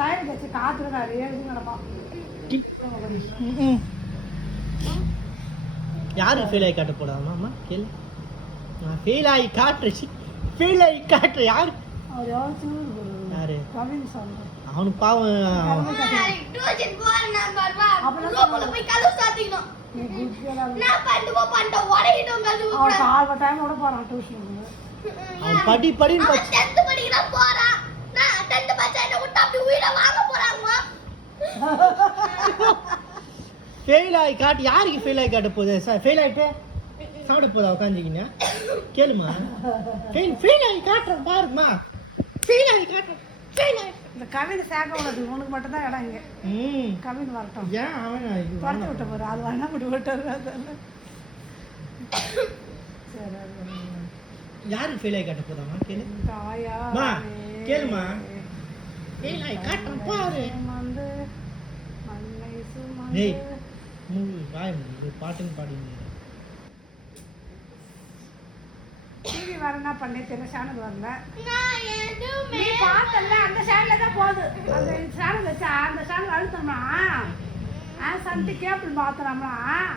தயாரி வச்சு காத்துருக்காரு எழுதி நடப்பான். யாரு ஃபெயில் ஆகி காட்ட போடாமா கேளு. நான் ஃபெயில் ஆகி காட்டுறேன். ஃபெயில் ஆகி காட்டுறேன் யாரு? அவர் யோசிச்சு யாரு? கவின் சொல்றேன். அவனுக்கு பாவம். டியூஷன் போற நம்பர் வா. ரூமுல போய் கதவு சாத்திக்கணும். நான் பண்ணிட்டு ஓடிட்டோம் கதவு. அவன் கால் டைமோட போறான் டியூஷனுக்கு. அவன் படின்னு 10th படிக்கிறான் போறான். நான் 10th படிச்சேன் விட்டு அப்படி உயிரை வாங்க போறாங்க. ஃபெயில் ஆகி காட்டு. யாருக்கு ஃபெயில் ஆகி காட்ட போகுது? சார் ஃபெயில் ஆகிட்டு சாப்பிட போதா உட்காந்துக்கிங்க? கேளுமா. ஃபெயில் ஆகி காட்டுறேன் பாருமா. ஃபெயில் ஆகி காட்டுறேன். இந்த கவின் சேர்க்க உள்ளது உனக்கு மட்டும் தான் இடம் இங்க. கவின் வரட்டும். ஏன் அவன் துரத்து விட்ட போற அது வேணா இப்படி விட்டுறாரு. சரி யாருக்கு ஃபெயில் ஆகி காட்ட போதாமா கேளு. தாயா கேளுமா. ஃபெயில் ஆகி காட்டுறேன் பாரு. வந்து மண்ணை டேய் சுமந்து வாய் மூடு. பாட்டுன்னு பாடிங்க. டிவி வரனா பண்ணே தெரியல சேனல் வரல. நான் எதுவுமே நீ பார்த்தல அந்த சேனல்ல தான் போகுது. அந்த சேனல் வச்சா அந்த சேனல் அழுத்தணும்னா சன் கேபிள் மாத்தணும்னா